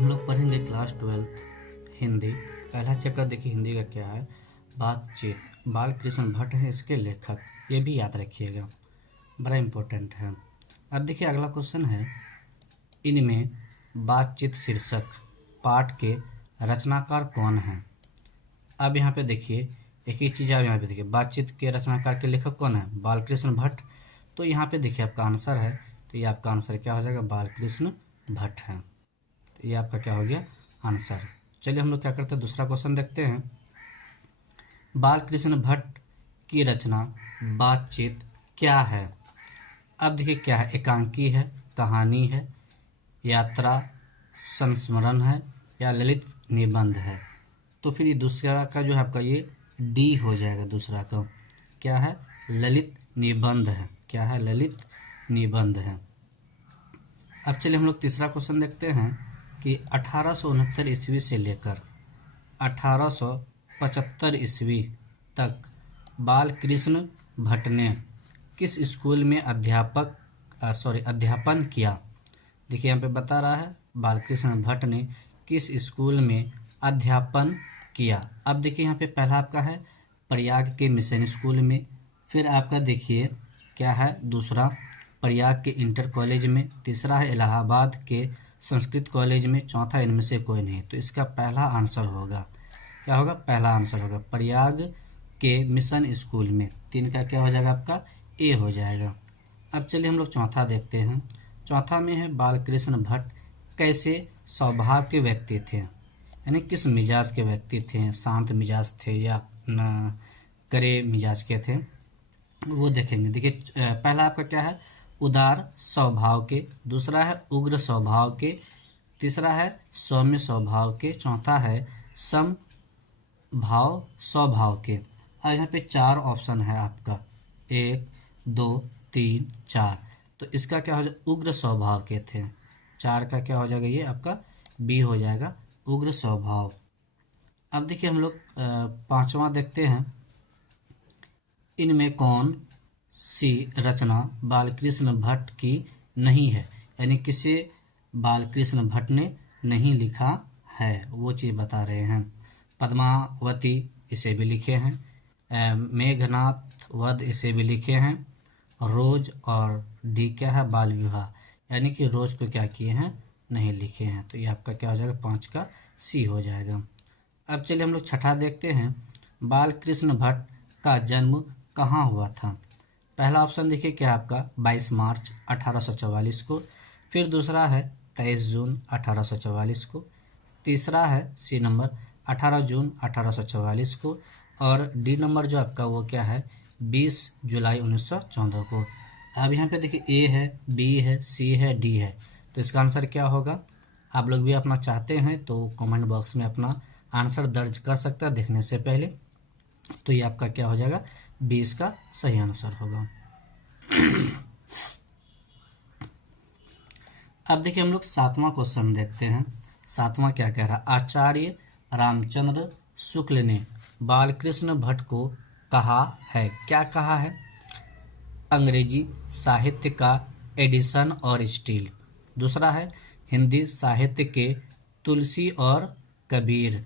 हम लोग पढ़ेंगे क्लास 12 हिंदी। पहला चैप्टर देखिए हिंदी का क्या है, बातचीत। बाल कृष्ण भट्ट हैं इसके लेखक, ये भी याद रखिएगा, बड़ा इम्पोर्टेंट है। अब देखिए अगला क्वेश्चन है, इनमें बातचीत शीर्षक पाठ के रचनाकार कौन हैं। अब यहाँ पे देखिए एक ही चीज़ आप यहाँ पे देखिए, बातचीत के रचनाकार के लेखक कौन है, बालकृष्ण भट्ट। तो यहाँ पे देखिए आपका आंसर है, तो ये आपका आंसर क्या हो जाएगा, बालकृष्ण भट्ट है। तो ये आपका क्या हो गया आंसर। चलिए हम लोग क्या करते हैं, दूसरा क्वेश्चन देखते हैं। बालकृष्ण भट्ट की रचना बातचीत क्या है। अब देखिए क्या है, एकांकी है, कहानी है, यात्रा, संस्मरण है या ललित निबंध है। तो फिर ये दूसरा का जो है आपका ये डी हो जाएगा। दूसरा का क्या है, ललित निबंध है। क्या है, ललित निबंध है। अब चलिए हम लोग तीसरा क्वेश्चन देखते हैं कि 1869 ईस्वी से लेकर 1875 ईस्वी तक बालकृष्ण भट्ट ने किस स्कूल में अध्यापन किया। देखिए यहाँ पे बता रहा है बालकृष्ण भट्ट ने किस स्कूल में अध्यापन किया। अब देखिए यहाँ पे पहला आपका है प्रयाग के मिशन स्कूल में, फिर आपका देखिए क्या है दूसरा प्रयाग के इंटर कॉलेज में, तीसरा है इलाहाबाद के संस्कृत कॉलेज में, चौथा इनमें से कोई नहीं। तो इसका पहला आंसर होगा, क्या होगा, पहला आंसर होगा प्रयाग के मिशन स्कूल में। तीन का क्या हो जाएगा आपका ए हो जाएगा। अब चलिए हम लोग चौथा देखते हैं। चौथा में है बालकृष्ण भट्ट कैसे स्वभाव के व्यक्ति थे, यानी किस मिजाज के व्यक्ति थे, शांत मिजाज थे या करे मिजाज के थे, वो देखेंगे। देखिए पहला आपका क्या है, उदार स्वभाव के, दूसरा है उग्र स्वभाव के, तीसरा है सौम्य स्वभाव के, चौथा है सम भाव स्वभाव के। और यहाँ पे चार ऑप्शन है आपका, 1 2 3 4। तो इसका क्या हो जाएगा, उग्र स्वभाव के थे। चार का क्या हो जाएगा, ये आपका बी हो जाएगा, उग्र स्वभाव। अब देखिए हम लोग पांचवा देखते हैं, इनमें कौन सी रचना बालकृष्ण भट्ट की नहीं है, यानी किसे बालकृष्ण भट्ट ने नहीं लिखा है, वो चीज़ बता रहे हैं। पद्मावती इसे भी लिखे हैं, मेघनाथ वध इसे भी लिखे हैं, रोज और डी क्या है, बाल विवाह, यानी कि रोज को क्या किए हैं, नहीं लिखे हैं। तो ये आपका क्या हो जाएगा, 5 का सी हो जाएगा। अब चलिए हम लोग छठा देखते हैं, बालकृष्ण भट्ट का जन्म कहाँ हुआ था। पहला ऑप्शन देखिए क्या आपका 22 मार्च 1844 को, फिर दूसरा है 23 जून 1844 को, तीसरा है सी नंबर 18 जून 1844 को, और डी नंबर जो आपका वो क्या है 20 जुलाई 1914 को। अब यहाँ पे देखिए ए है, बी है, सी है, डी है। तो इसका आंसर क्या होगा, आप लोग भी अपना चाहते हैं तो कमेंट बॉक्स में अपना आंसर दर्ज कर सकते हैं देखने से पहले। तो ये आपका क्या हो जाएगा, 20 का सही आंसर होगा। अब देखिए हम लोग सातवां क्वेश्चन देखते हैं। सातवां क्या कह रहा है, आचार्य रामचंद्र शुक्ल ने बालकृष्ण भट्ट को कहा है, क्या कहा है, अंग्रेजी साहित्य का एडिसन और स्टील, दूसरा है हिंदी साहित्य के तुलसी और कबीर,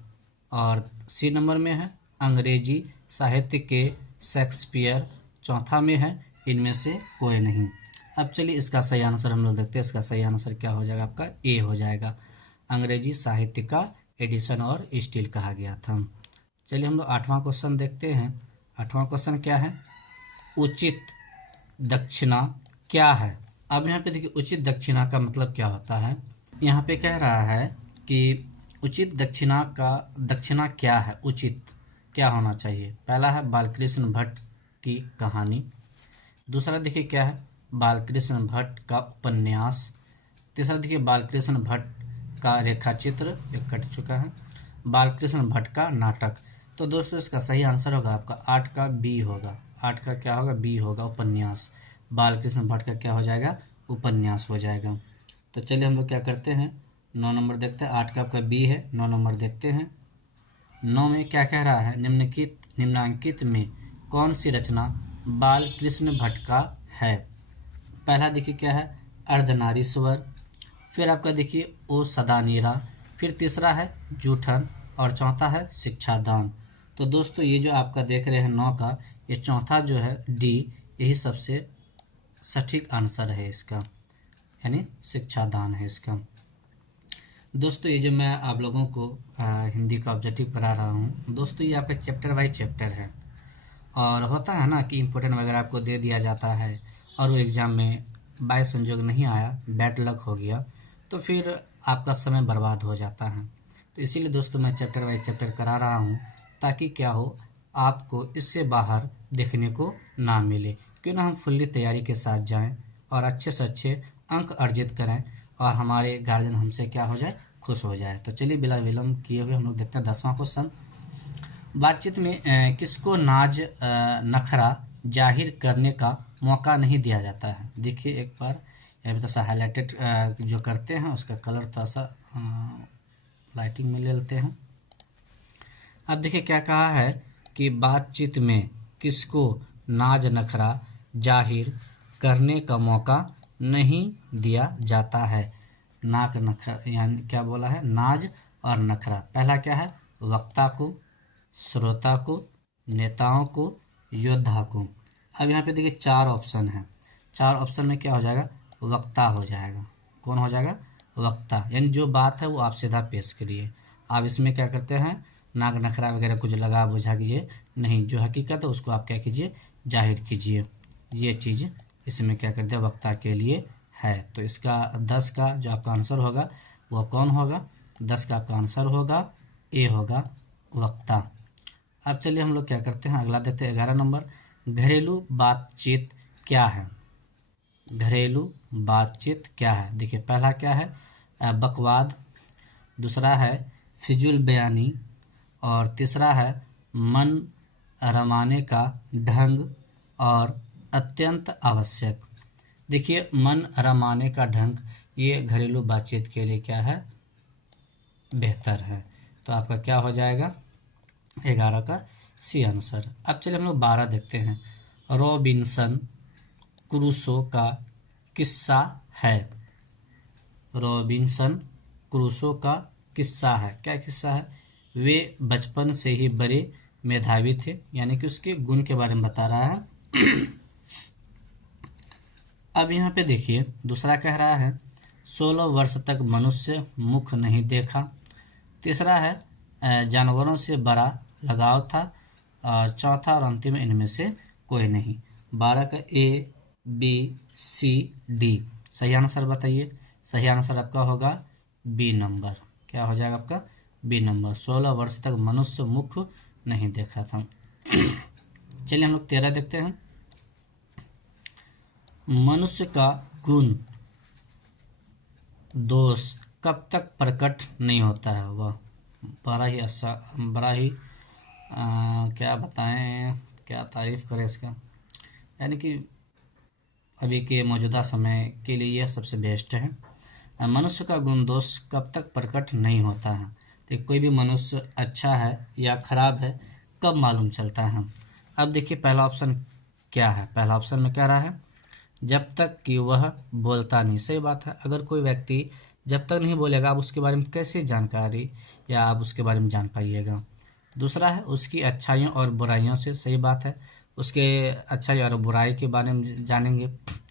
और सी नंबर में है अंग्रेजी साहित्य के शेक्सपियर, चौथा में है इनमें से कोई नहीं। अब चलिए इसका सही आंसर हम लोग देखते हैं। इसका सही आंसर क्या हो जाएगा, आपका ए हो जाएगा, अंग्रेजी साहित्य का एडिशन और स्टील कहा गया था। चलिए हम लोग आठवां क्वेश्चन देखते हैं। आठवां क्वेश्चन क्या है, उचित दक्षिणा क्या है। अब यहाँ पे देखिए उचित दक्षिणा का मतलब क्या होता है, यहाँ पे कह रहा है कि उचित दक्षिणा क्या है, उचित क्या होना चाहिए। पहला है बालकृष्ण भट्ट की कहानी, दूसरा देखिए क्या है बालकृष्ण भट्ट का उपन्यास, तीसरा देखिए बालकृष्ण भट्ट का रेखाचित्र, ये कट चुका है, बालकृष्ण भट्ट का नाटक। तो दोस्तों इसका सही आंसर होगा आपका 8 का बी होगा। 8 का क्या होगा, बी होगा, उपन्यास। बालकृष्ण भट्ट का क्या हो जाएगा, उपन्यास हो जाएगा। तो चलिए हम लोग क्या करते हैं, 9 नंबर देखते हैं। 8 का आपका बी है, 9 नंबर देखते हैं। 9 में क्या कह रहा है, निम्नांकित में कौन सी रचना बालकृष्ण भट्ट का है। पहला देखिए क्या है अर्धनारीश्वर, फिर आपका देखिए ओ सदानीरा, फिर तीसरा है जूठन और चौथा है शिक्षादान। तो दोस्तों ये जो आपका देख रहे हैं 9 का, ये चौथा जो है डी, यही सबसे सटीक आंसर है इसका, यानी शिक्षादान है इसका। दोस्तों ये जो मैं आप लोगों को हिंदी का ऑब्जेक्टिव पढ़ा रहा हूँ दोस्तों, ये आपका चैप्टर बाई चैप्टर है। और होता है ना कि इम्पोर्टेंट वगैरह आपको दे दिया जाता है और वो एग्ज़ाम में बाय संजोग नहीं आया, बैड लक हो गया, तो फिर आपका समय बर्बाद हो जाता है। तो इसीलिए दोस्तों मैं चैप्टर बाई चैप्टर करा रहा हूँ, ताकि क्या हो, आपको इससे बाहर देखने को ना मिले। क्यों ना हम फुल्ली तैयारी के साथ जाएं और अच्छे से अच्छे अंक अर्जित करें और हमारे गार्जियन हमसे क्या हो जाए, खुश हो जाए। तो चलिए बिना विलम्ब किए हुए हम लोग देखते हैं 10वां क्वेश्चन। बातचीत में किसको नाज नखरा जाहिर करने का मौका नहीं दिया जाता है। देखिए एक बार यहाँ पे तो हाईलाइटेड जो करते हैं उसका कलर थोड़ा सा लाइटिंग में ले लेते हैं। अब देखिए क्या कहा है कि बातचीत में किसको नाज नखरा जाहिर करने का मौका नहीं दिया जाता है। नाक नखरा यानी क्या बोला है, नाज और नखरा। पहला क्या है, वक्ता को, श्रोता को, नेताओं को, योद्धा को। अब यहाँ पे देखिए 4 ऑप्शन हैं, 4 ऑप्शन में क्या हो जाएगा, वक्ता हो जाएगा। कौन हो जाएगा, वक्ता, यानी जो बात है वो आप सीधा पेश करिए। आप इसमें क्या करते हैं, नाक नखरा वगैरह कुछ लगा बुझा कीजिए नहीं, जो हकीकत है उसको आप क्या कीजिए, जाहिर कीजिए। ये चीज़ इसमें क्या करते हैं, वक्ता के लिए है। तो इसका 10 का जो आपका आंसर होगा वो कौन होगा, 10 का आपका आंसर होगा ए होगा, वक्ता। अब चलिए हम लोग क्या करते हैं, अगला देते हैं 11 नंबर। घरेलू बातचीत क्या है। घरेलू बातचीत क्या है। देखिए पहला क्या है, बकवाद, दूसरा है फिजूल बयानी, और तीसरा है मन रमाने का ढंग, और अत्यंत आवश्यक। देखिए मन रमाने का ढंग ये घरेलू बातचीत के लिए क्या है, बेहतर है। तो आपका क्या हो जाएगा, 11 का सी आंसर। अब चलिए हम लोग 12 देखते हैं। रॉबिन्सन क्रूसो का किस्सा है। रॉबिन्सन क्रूसो का किस्सा है। क्या किस्सा है, वे बचपन से ही बड़े मेधावी थे, यानी कि उसके गुण के बारे में बता रहा है। अब यहाँ पे देखिए दूसरा कह रहा है 16 वर्ष तक मनुष्य मुख नहीं देखा। तीसरा है जानवरों से बड़ा लगाव था, और चौथा और अंतिम इनमें से कोई नहीं। 12 का ए बी सी डी सही आंसर बताइए। सही आंसर आपका होगा बी नंबर। क्या हो जाएगा आपका, बी नंबर। 16 वर्ष तक मनुष्य मुख नहीं देखा था। चलिए हम लोग 13 देखते हैं। मनुष्य का गुण दोष कब तक प्रकट नहीं होता है। वह बड़ा ही अच्छा, बड़ा ही क्या बताएं, क्या तारीफ़ करें इसका, यानी कि अभी के मौजूदा समय के लिए यह सबसे बेस्ट है। मनुष्य का गुण दोष कब तक प्रकट नहीं होता है। तो कोई भी मनुष्य अच्छा है या खराब है कब मालूम चलता है। अब देखिए पहला ऑप्शन क्या है, पहला ऑप्शन में कह रहा है जब तक कि वह बोलता नहीं। सही बात है, अगर कोई व्यक्ति जब तक नहीं बोलेगा आप उसके बारे में कैसे जानकारी या आप उसके बारे में जान पाइएगा। दूसरा है उसकी अच्छाइयों और बुराइयों से। सही बात है, उसके अच्छाई और बुराई के बारे में जानेंगे।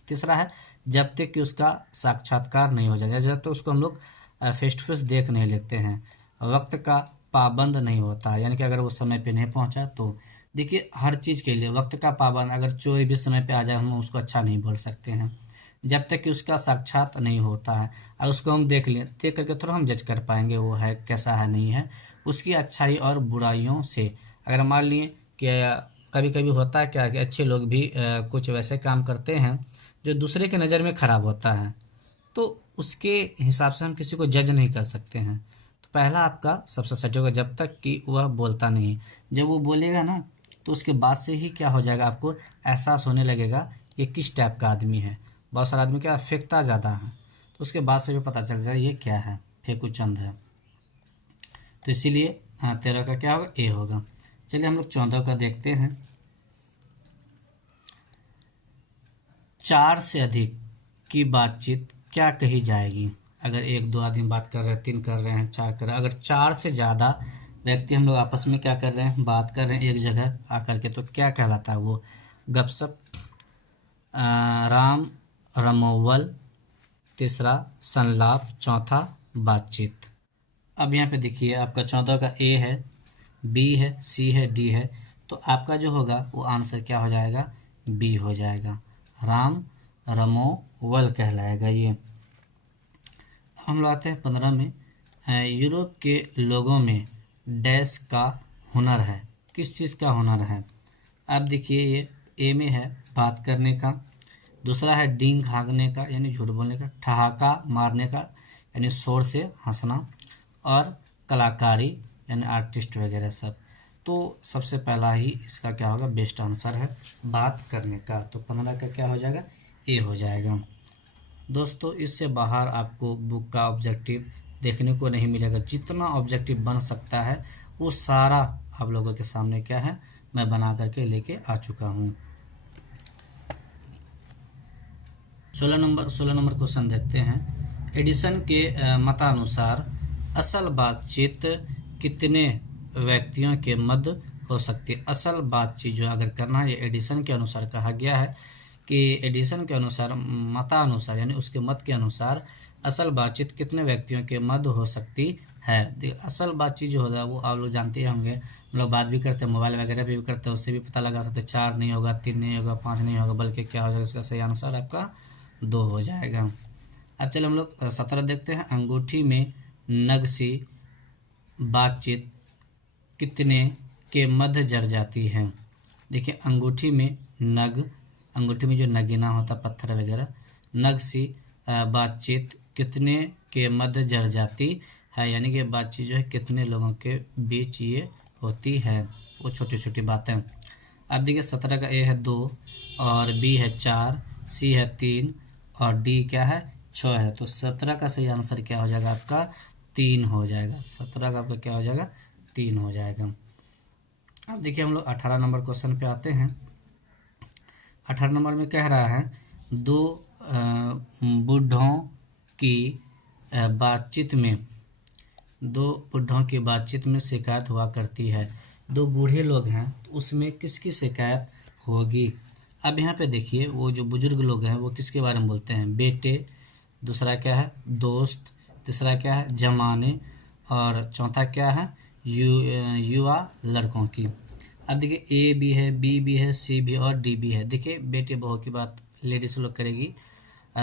तीसरा है जब तक कि उसका साक्षात्कार नहीं हो जाएगा, जब तक उसको हम लोग फेस टू फेस देख नहीं लेते हैं। वक्त का पाबंद नहीं होता, यानी कि अगर वो समय पे नहीं पहुंचा तो देखिए हर चीज़ के लिए वक्त का पाबंद, अगर चोरी भी समय पे आ जाए हम उसको अच्छा नहीं बोल सकते हैं। जब तक कि उसका साक्षात नहीं होता है, अगर उसको हम देख लें, देख करके थोड़ा हम जज कर पाएंगे वो है कैसा है नहीं है। उसकी अच्छाई और बुराइयों से, अगर मान लिए कि कभी कभी होता है क्या कि अच्छे लोग भी कुछ वैसे काम करते हैं जो दूसरे के नज़र में ख़राब होता है, तो उसके हिसाब से हम किसी को जज नहीं कर सकते हैं। तो पहला आपका सबसे सही होगा जब तक कि वह बोलता नहीं। जब वो बोलेगा ना तो उसके बाद से ही क्या हो जाएगा, आपको एहसास होने लगेगा कि किस टाइप का आदमी है। बहुत सारा आदमी क्या फेंकता ज़्यादा है, तो उसके बाद से भी पता चल जाएगा ये क्या है, फेंकूचंद है। तो इसीलिए 13 का क्या होगा, ए होगा। चलिए हम लोग 14 का देखते हैं। 4 से अधिक की बातचीत क्या कही जाएगी। अगर 1-2 आदमी बात कर रहे हैं, 3 कर रहे हैं, 4 कर रहे हैं, अगर 4 से ज़्यादा व्यक्ति हम लोग आपस में क्या कर रहे हैं, बात कर रहे हैं एक जगह आकर के, तो क्या कहलाता है वो? गपशप, राम रमोवल, तीसरा संलाप, चौथा बातचीत। अब यहाँ पे देखिए आपका 14 का ए है, बी है, सी है, डी है, तो आपका जो होगा वो आंसर क्या हो जाएगा? बी हो जाएगा, राम रमोवल कहलाएगा ये। हम लोग आते हैं 15 में, यूरोप के लोगों में डैश का हुनर है। किस चीज़ का हुनर है? आप देखिए ये ए में है बात करने का, दूसरा है डींग हाँकने का यानी झूठ बोलने का, ठहाका मारने का यानी शोर से हंसना, और कलाकारी यानी आर्टिस्ट वगैरह सब। तो सबसे पहला ही इसका क्या होगा? बेस्ट आंसर है बात करने का, तो 15 का क्या हो जाएगा? ए हो जाएगा। दोस्तों इससे बाहर आपको बुक का ऑब्जेक्टिव देखने को नहीं मिलेगा। जितना ऑब्जेक्टिव बन सकता है वो सारा आप लोगों के सामने क्या है, मैं बना करके लेके आ चुका हूँ। 16 नंबर क्वेश्चन देखते हैं। एडिसन के मतानुसार असल बातचीत कितने व्यक्तियों के मध्य हो सकती है? असल बातचीत जो अगर करना है, ये एडिसन के अनुसार कहा गया है कि एडिसन के अनुसार, मतानुसार यानी उसके मत के अनुसार असल बातचीत कितने व्यक्तियों के मध्य हो सकती है। असल बातचीत जो होगा वो आप लोग जानते ही होंगे, हम लोग बात भी करते हैं, मोबाइल वगैरह भी करते हैं, उससे भी पता लगा सकते हैं। 4 नहीं होगा, 3 नहीं होगा, 5 नहीं होगा, बल्कि क्या हो जाएगा? इसका सही आंसर आपका 2 हो जाएगा। अब चलिए हम लोग 17 देखते हैं। अंगूठी में नग सी बातचीत कितने के मध्य जड़ जाती है? देखिए अंगूठी में नग, अंगूठी में जो नगीना होता पत्थर वगैरह, नग सी बातचीत कितने के मध्य जड़ जाती है, यानी कि बातचीत जो है कितने लोगों के बीच ये होती है, वो छोटी छोटी बातें। अब देखिए 17 का ए है 2 और बी है 4, सी है 3 और डी क्या है? 6 है। तो 17 का सही आंसर क्या हो जाएगा? आपका 3 हो जाएगा। 17 का आपका क्या हो जाएगा? 3 हो जाएगा। अब देखिए हम लोग 18 नंबर क्वेश्चन पे आते हैं। 18 नंबर में कह रहा है दो बूढ़ों की बातचीत में, दो बूढ़ों की बातचीत में शिकायत हुआ करती है। 2 बूढ़े लोग हैं तो उसमें किसकी शिकायत होगी? अब यहाँ पे देखिए वो जो बुजुर्ग लोग हैं वो किसके बारे में बोलते हैं? बेटे, दूसरा क्या है? दोस्त, तीसरा क्या है? जमाने, और चौथा क्या है? युवा लड़कों की। अब देखिए ए भी है, बी भी है, सी भी और डी भी है। देखिए बेटे बहू की बात लेडीज लोग करेगी,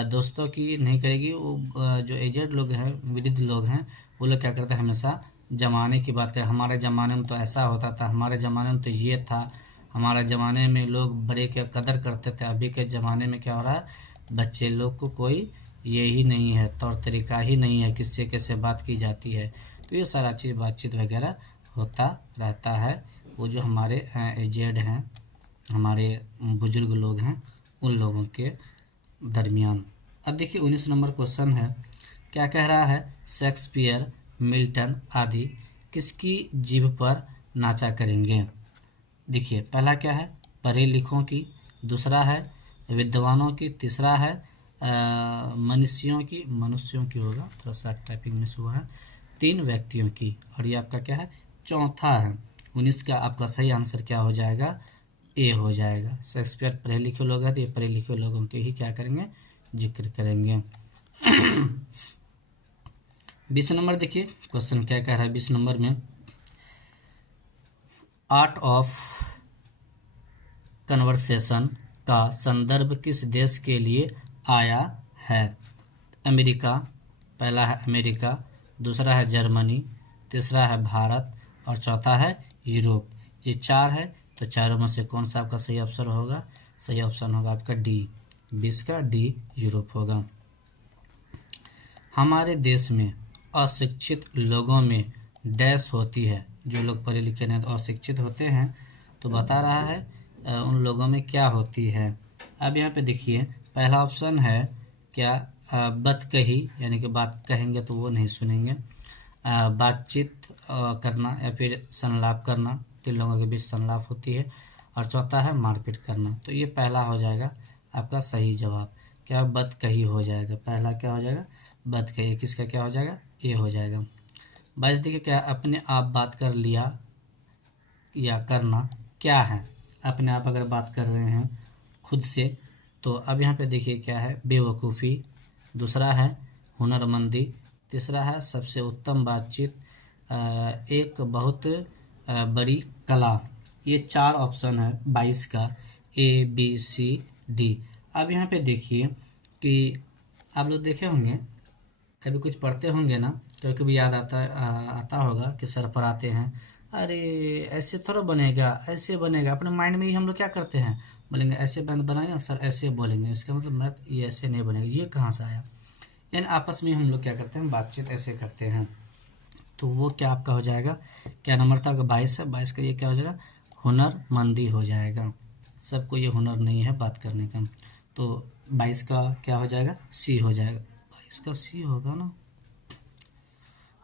दोस्तों की नहीं करेगी। वो जो एजेड लोग हैं, वृद्ध लोग हैं, वो लोग क्या करते हैं? हमेशा जमाने की बात करें। हमारे ज़माने में तो ऐसा होता था, हमारे ज़माने में तो ये था, हमारे ज़माने में लोग बड़े की कदर करते थे। अभी के ज़माने में क्या हो रहा है? बच्चे लोग को कोई ये ही नहीं है, तौर तरीका ही नहीं है, किससे कैसे बात की जाती है। तो ये सारा चीज़ बातचीत वगैरह होता रहता है। वो जो हमारे एजेड हैं, हमारे बुजुर्ग लोग हैं, उन लोगों के दरमियान। अब देखिए 19 नंबर क्वेश्चन है, क्या कह रहा है? शेक्सपियर, मिल्टन आदि किसकी जीभ पर नाचा करेंगे? देखिए पहला क्या है? पढ़े लिखों की, दूसरा है विद्वानों की, तीसरा है मनुष्यों की होगा, थोड़ा सा टाइपिंग मिस हुआ है, 3 व्यक्तियों की, और ये आपका क्या है? चौथा है। 19 का आपका सही आंसर क्या हो जाएगा? ए हो जाएगा। शेक्सपियर पढ़े लिखे लोग हैं तो ये पढ़े लिखे लोगों के ही क्या करेंगे? जिक्र करेंगे। 20 नंबर देखिए क्वेश्चन क्या कह रहा है 20 नंबर में, आर्ट ऑफ कन्वर्सेशन का संदर्भ किस देश के लिए आया है? अमेरिका, पहला है अमेरिका, दूसरा है जर्मनी, तीसरा है भारत और चौथा है यूरोप। ये 4 है, तो चारों में से कौन सा आपका सही ऑप्शन होगा? सही ऑप्शन होगा आपका डी, 20 का डी यूरोप होगा। हमारे देश में अशिक्षित लोगों में डैश होती है। जो लोग पढ़े लिखे नहीं तो अशिक्षित होते हैं, तो बता रहा है उन लोगों में क्या होती है। अब यहाँ पे देखिए पहला ऑप्शन है क्या? बदकही, यानी कि बात कहेंगे तो वो नहीं सुनेंगे, बातचीत करना या फिर संलाप करना, 3 लोगों के बीच संलाप होती है, और चौथा है मारपीट करना। तो ये पहला हो जाएगा आपका सही जवाब, क्या? बदकही हो जाएगा। पहला क्या हो जाएगा? बद का, ये किसका क्या हो जाएगा, ए हो जाएगा। 22 देखिए क्या, अपने आप बात कर लिया या करना क्या है, अपने आप अगर बात कर रहे हैं खुद से, तो अब यहाँ पे देखिए क्या है, बेवकूफ़ी, दूसरा है हुनरमंदी, तीसरा है सबसे उत्तम बातचीत, एक बहुत बड़ी कला। ये 4 ऑप्शन है 22 का, ए बी सी डी। अब यहाँ पे देखिए कि आप लोग देखे होंगे, कभी कुछ पढ़ते होंगे ना, कभी कभी याद आता होगा कि सर पढ़ाते हैं, अरे ऐसे थोड़ा बनेगा, ऐसे बनेगा, अपने माइंड में ही हम लोग क्या करते हैं, बोलेंगे ऐसे बनाएंगे सर, ऐसे बोलेंगे, इसका मतलब मैथ ये ऐसे नहीं बनेगा, ये कहाँ से आया। यानी आपस में हम लोग क्या करते हैं, बातचीत ऐसे करते हैं। तो वो क्या आपका हो जाएगा, क्या नंबर था आपका, 22 है, 22 का ये क्या हो जाएगा, हुनरमंदी हो जाएगा। सबको ये हुनर नहीं है बात करने का, तो 22 का क्या हो जाएगा, सी हो जाएगा, 22 का सी होगा ना,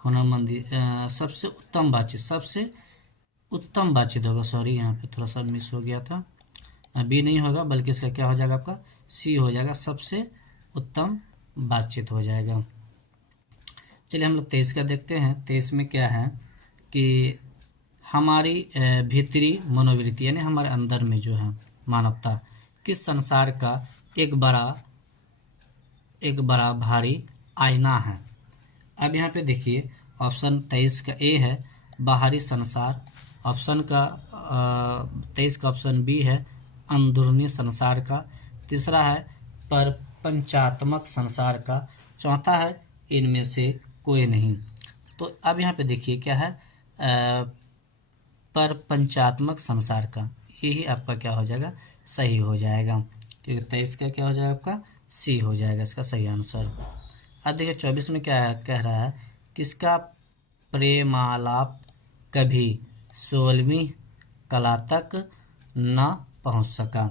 हुनरमंदी। सबसे उत्तम बातचीत, सबसे उत्तम बातचीत होगा, सॉरी यहाँ पे थोड़ा सा मिस हो गया था, बी नहीं होगा, बल्कि इसका क्या हो जाएगा आपका, सी हो जाएगा, सबसे उत्तम बातचीत हो जाएगा। चलिए हम लोग 23 का देखते हैं। 23 में क्या है कि हमारी भीतरी मनोवृत्ति, यानी हमारे अंदर में जो है मानवता, किस संसार का एक बड़ा भारी आईना है। अब यहाँ पे देखिए ऑप्शन 23 का ए है बाहरी संसार, ऑप्शन का 23 का ऑप्शन बी है अंदरूनी संसार का, तीसरा है परपंचात्मक संसार का, चौथा है इनमें से कोई नहीं। तो अब यहाँ पे देखिए क्या है, परपंचात्मक संसार का, यही आपका क्या हो जाएगा, सही हो जाएगा, क्योंकि 23 का क्या हो जाएगा आपका, सी हो जाएगा इसका सही आंसर। अब देखिए 24 में क्या है, कह रहा है किसका प्रेमालाप कभी 16वीं कला तक न पहुंच सका।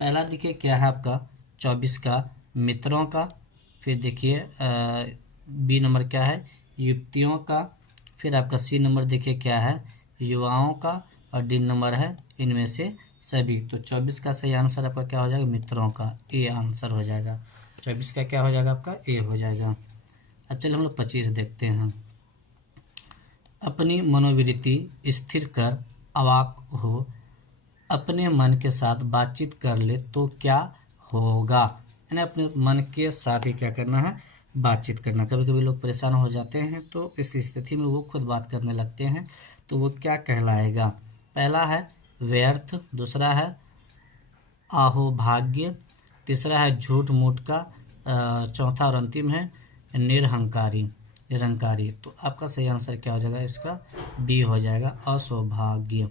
पहला देखिए क्या है आपका 24 का, मित्रों का, फिर देखिए बी नंबर क्या है, युवतियों का, फिर आपका सी नंबर देखिए क्या है, युवाओं का, और डी नंबर है इनमें से सभी। तो 24 का सही आंसर आपका क्या हो जाएगा, मित्रों का, ए आंसर हो जाएगा। 24 का क्या हो जाएगा आपका, ए हो जाएगा। अब चलिए हम लोग 25 देखते हैं। अपनी मनोवृत्ति स्थिर कर अवाक हो, अपने मन के साथ बातचीत कर ले तो क्या होगा, यानी अपने मन के साथ ही क्या करना है, बातचीत करना। कभी कभी लोग परेशान हो जाते हैं तो इस स्थिति में वो खुद बात करने लगते हैं, तो वो क्या कहलाएगा। पहला है व्यर्थ, दूसरा है अहोभाग्य, तीसरा है झूठ मूठ का, चौथा और अंतिम है निरहंकारी। तो आपका सही आंसर क्या हो जाएगा, इसका बी हो जाएगा, असौभाग्य।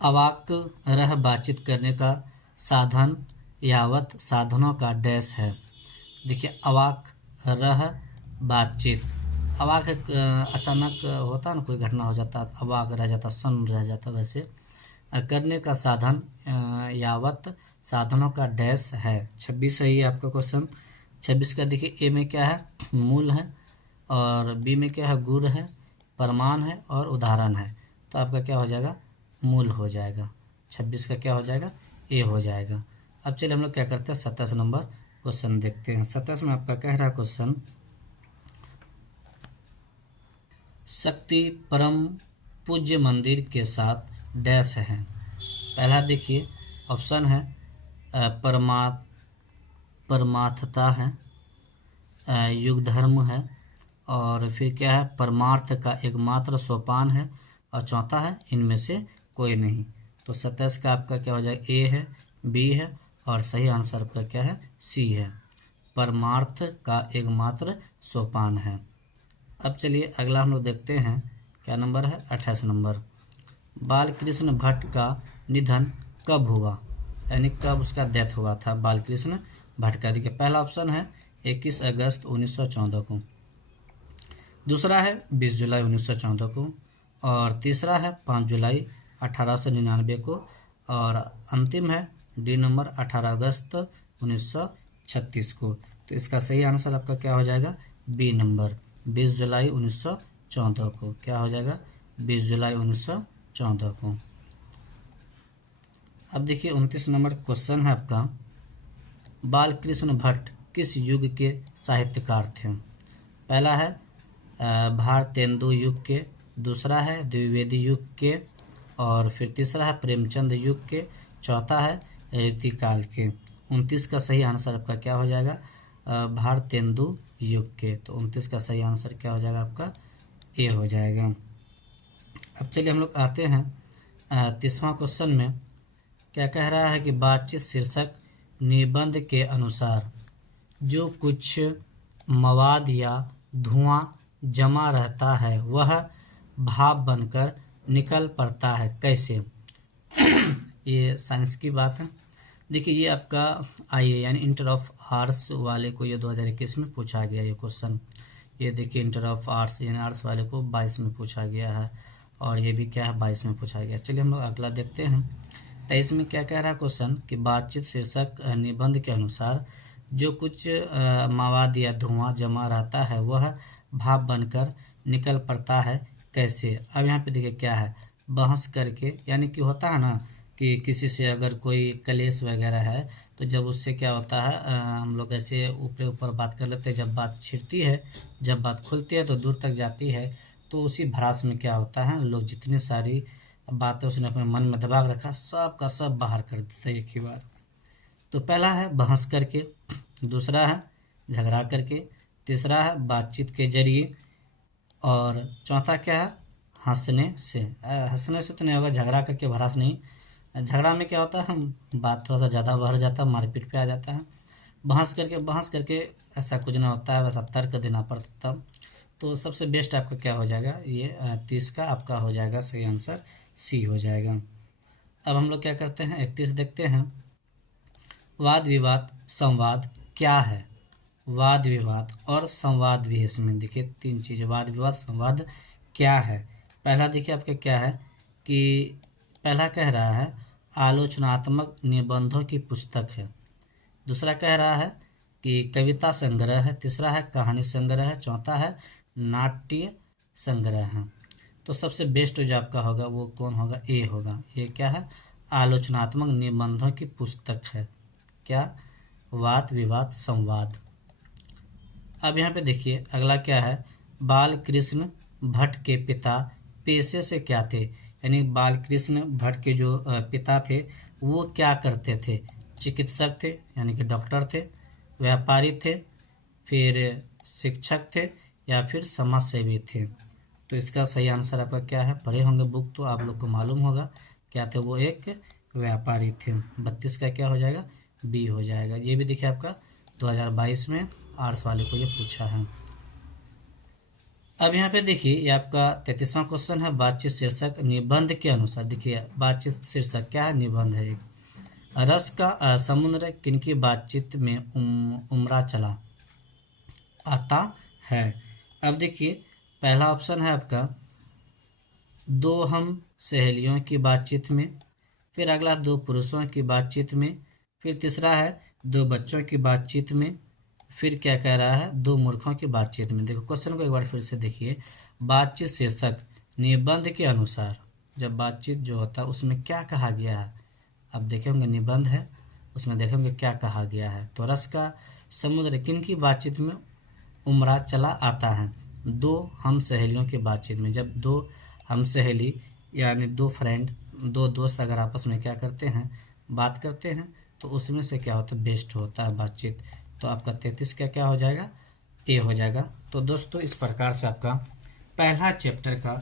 अवाक रह बातचीत करने का साधन यावत साधनों का डैश है। देखिए अवाक रह बातचीत, अवाक अचानक होता है ना, कोई घटना हो जाता है, अवाक रह जाता, सन्न रह जाता, वैसे करने का साधन यावत साधनों का डैश है। 26 सही है आपका क्वेश्चन। 26 का देखिए ए में क्या है, मूल है, और बी में क्या है, गुण है, प्रमाण है और उदाहरण है। तो आपका क्या हो जाएगा, मूल हो जाएगा। 26 का क्या हो जाएगा, ए हो जाएगा। अब चलिए हम लोग क्या करते हैं, 27 नंबर क्वेश्चन देखते हैं। 27 में आपका कह रहा है क्वेश्चन, शक्ति परम पूज्य मंदिर के साथ डैश है। पहला देखिए ऑप्शन है परमार्थता है, युग धर्म है, और फिर क्या है, परमार्थ का एकमात्र सोपान है, और चौथा है इनमें से कोई नहीं। तो 27 का आपका क्या हो जाएगा, ए है, बी है, और सही आंसर आपका क्या है, सी है, परमार्थ का एकमात्र सोपान है। अब चलिए अगला हम लोग देखते हैं, क्या नंबर है, 28 नंबर। बालकृष्ण भट्ट का निधन कब हुआ, यानी कब उसका डेथ हुआ था बालकृष्ण भट्ट का। देखिए पहला ऑप्शन है 21 अगस्त 1914 को, दूसरा है 20 जुलाई 1914 को, और तीसरा है 5 जुलाई 1899 को, और अंतिम है डी नंबर 18 अगस्त 1936 को। तो इसका सही आंसर आपका क्या हो जाएगा, बी नंबर 20 जुलाई 1914 को। क्या हो जाएगा, 20 जुलाई 1914 को। अब देखिए 29 नंबर क्वेश्चन है आपका, बालकृष्ण भट्ट किस युग के साहित्यकार थे? पहला है भारतेंदु युग के, दूसरा है द्विवेदी युग के, और फिर तीसरा है प्रेमचंद युग के, चौथा है रीतिकाल के। 29 का सही आंसर आपका क्या हो जाएगा? भारतेंदु युग के। तो 29 का सही आंसर क्या हो जाएगा आपका? ए हो जाएगा। अब चलिए हम लोग आते हैं 30वां क्वेश्चन में। क्या कह रहा है कि बातचीत शीर्षक निबंध के अनुसार जो कुछ मवाद या धुआं जमा रहता है वह भाप बनकर निकल पड़ता है, कैसे? ये साइंस की बात है। देखिए ये आपका आईए यानी इंटर ऑफ आर्ट्स वाले को ये 2021 में पूछा गया ये क्वेश्चन। ये देखिए इंटर ऑफ आर्ट्स यानी आर्ट्स वाले को 22 में पूछा गया है, और ये भी क्या है 22 में पूछा गया। चलिए हम लोग अगला देखते हैं। 23 में क्या कह रहा है क्वेश्चन कि बातचीत शीर्षक निबंध के अनुसार जो कुछ मवाद या धुआं जमा रहता है वह भाप बनकर निकल पड़ता है, कैसे? अब यहाँ पे देखिए क्या है, बहस करके, यानी कि होता है ना कि किसी से अगर कोई कलेश वगैरह है तो जब उससे क्या होता है हम लोग ऐसे ऊपर ऊपर बात कर लेते हैं, जब बात छिड़ती है, जब बात खुलती है तो दूर तक जाती है, तो उसी भड़ास में क्या होता है लोग जितनी सारी बातें उसने अपने मन में दबा रखा सब का सब बाहर कर देते हैं एक ही बार। तो पहला है बहस करके, दूसरा है झगड़ा करके, तीसरा है बातचीत के जरिए, और चौथा क्या है हंसने से। हंसने से तो नहीं होगा, झगड़ा करके भड़ास नहीं। झगड़ा में क्या होता है हम बात थोड़ा सा ज़्यादा बढ़ जाता है, मारपीट पे आ जाता है। बहस करके ऐसा कुछ ना होता है, बस अब तर्क देना पड़ता तब। तो सबसे बेस्ट आपका क्या हो जाएगा, ये 30 का आपका हो जाएगा सही आंसर सी हो जाएगा। अब हम लोग क्या करते हैं 31 देखते हैं। वाद विवाद संवाद क्या है? वाद विवाद और संवाद भी है इसमें। देखिए 3 चीज़ें, वाद विवाद संवाद क्या है। पहला देखिए आपका क्या है कि पहला कह रहा है आलोचनात्मक निबंधों की पुस्तक है, दूसरा कह रहा है कि कविता संग्रह है, तीसरा है कहानी संग्रह है, चौथा है नाट्य संग्रह है। तो सबसे बेस्ट जो आपका होगा वो कौन होगा? ए होगा। ये क्या है? आलोचनात्मक निबंधों की पुस्तक है। क्या? वाद विवाद संवाद। अब यहाँ पे देखिए अगला क्या है, बाल कृष्ण भट्ट के पिता पेशे से क्या थे? यानी बाल कृष्ण भट्ट के जो पिता थे वो क्या करते थे? चिकित्सक थे यानी कि डॉक्टर थे, व्यापारी थे, फिर शिक्षक थे, या फिर समाज सेवी थे। तो इसका सही आंसर आपका क्या है? पढ़े होंगे बुक तो आप लोग को मालूम होगा क्या थे, वो एक व्यापारी थे। 32 का क्या हो जाएगा? बी हो जाएगा। ये भी देखिए आपका 2022 में आर्ट्स वाले को ये पूछा है। अब यहाँ पे देखिए ये आपका 33वां क्वेश्चन है, बातचीत शीर्षक निबंध के अनुसार। देखिए बातचीत शीर्षक क्या है? निबंध है एक। रस का समुद्र किनकी बातचीत में उमड़ा चला आता है? अब देखिए पहला ऑप्शन है आपका दो हम सहेलियों की बातचीत में, फिर अगला दो पुरुषों की बातचीत में, फिर तीसरा है दो बच्चों की बातचीत में, फिर क्या कह रहा है दो मूर्खों की बातचीत में। देखो क्वेश्चन को एक बार फिर से देखिए, बातचीत शीर्षक निबंध के अनुसार, जब बातचीत जो होता है उसमें क्या कहा गया है, अब देखेंगे निबंध है उसमें देखेंगे क्या कहा गया है। तो रस का समुद्र किनकी बातचीत में उमड़ा चला आता है? दो हम सहेलियों की बातचीत में। जब दो हम सहेली यानी दो फ्रेंड, दो दोस्त अगर आपस में क्या करते हैं बात करते हैं तो उसमें से क्या होता है बेस्ट होता है बातचीत। तो आपका 33 का क्या हो जाएगा? ए हो जाएगा। तो दोस्तों इस प्रकार से आपका पहला चैप्टर का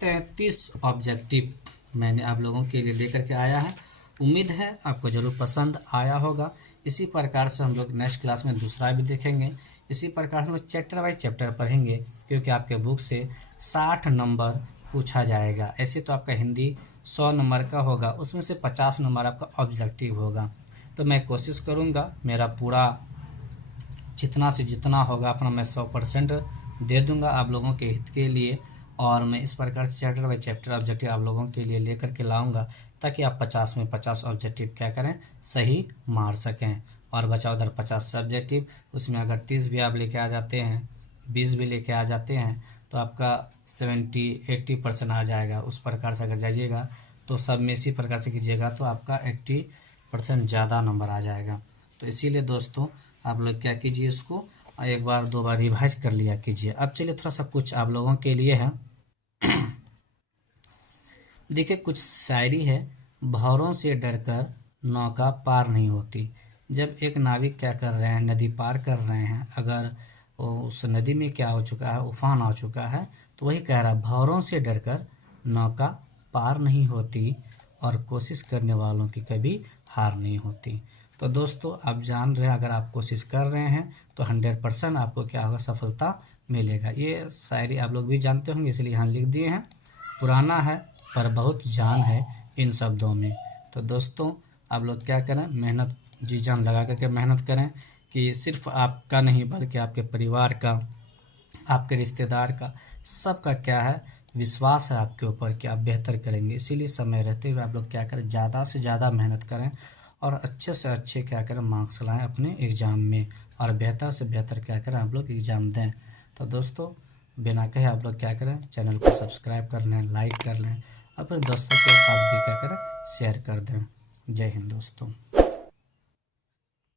33 ऑब्जेक्टिव मैंने आप लोगों के लिए लेकर के आया है। उम्मीद है आपको ज़रूर पसंद आया होगा। इसी प्रकार से हम लोग नेक्स्ट क्लास में दूसरा भी देखेंगे। इसी प्रकार से हम लोग चैप्टर बाई चैप्टर पढ़ेंगे, क्योंकि आपके बुक से 60 नंबर पूछा जाएगा। ऐसे तो आपका हिंदी 100 नंबर का होगा, उसमें से 50 नंबर आपका ऑब्जेक्टिव होगा। तो मैं कोशिश करूँगा मेरा पूरा जितना से जितना होगा अपना मैं 100% दे दूंगा आप लोगों के हित के लिए। और मैं इस प्रकार से चैप्टर बाई चैप्टर ऑब्जेक्टिव आप लोगों के लिए लेकर के लाऊंगा, ताकि आप 50 में 50 ऑब्जेक्टिव क्या करें सही मार सकें। और बचा उधर 50 सब्जेक्टिव, उसमें अगर 30 भी आप लेके आ जाते हैं, 20 भी लेके आ जाते हैं तो आपका 70-80% आ जाएगा। उस प्रकार से अगर जाइएगा तो सब में इसी प्रकार से कीजिएगा तो आपका 80% ज़्यादा नंबर आ जाएगा। तो इसीलिए दोस्तों आप लोग क्या कीजिए, इसको एक बार दो बार रिवाइज कर लिया कीजिए। अब चलिए थोड़ा सा कुछ आप लोगों के लिए है। देखिए कुछ शायरी है। भंवरों से डरकर नौका पार नहीं होती। जब एक नाविक क्या कर रहे हैं, नदी पार कर रहे हैं, अगर उस नदी में क्या हो चुका है, उफान आ चुका है, तो वही कह रहा है भंवरों से डरकर नौका पार नहीं होती और कोशिश करने वालों की कभी हार नहीं होती। तो दोस्तों आप जान रहे हैं, अगर आप कोशिश कर रहे हैं तो 100% आपको क्या होगा, सफलता मिलेगा। ये शायरी आप लोग भी जानते होंगे, इसलिए यहाँ लिख दिए हैं। पुराना है पर बहुत जान है इन शब्दों में। तो दोस्तों आप लोग क्या करें, मेहनत जी जान लगा करके मेहनत करें कि सिर्फ आपका नहीं बल्कि आपके परिवार का, आपके रिश्तेदार का, सबका क्या है, विश्वास है आपके ऊपर कि आप बेहतर करेंगे। इसीलिए समय रहते हुए आप लोग क्या करें, ज़्यादा से ज़्यादा मेहनत करें और अच्छे से अच्छे क्या करें, मार्क्स लाएं अपने एग्ज़ाम में, और बेहतर से बेहतर क्या करें, आप लोग एग्ज़ाम दें। तो दोस्तों बिना कहे आप लोग क्या करें, चैनल को सब्सक्राइब कर लें, लाइक कर लें, अपने दोस्तों के पास भी क्या करें, शेयर कर दें। जय हिंद दोस्तों।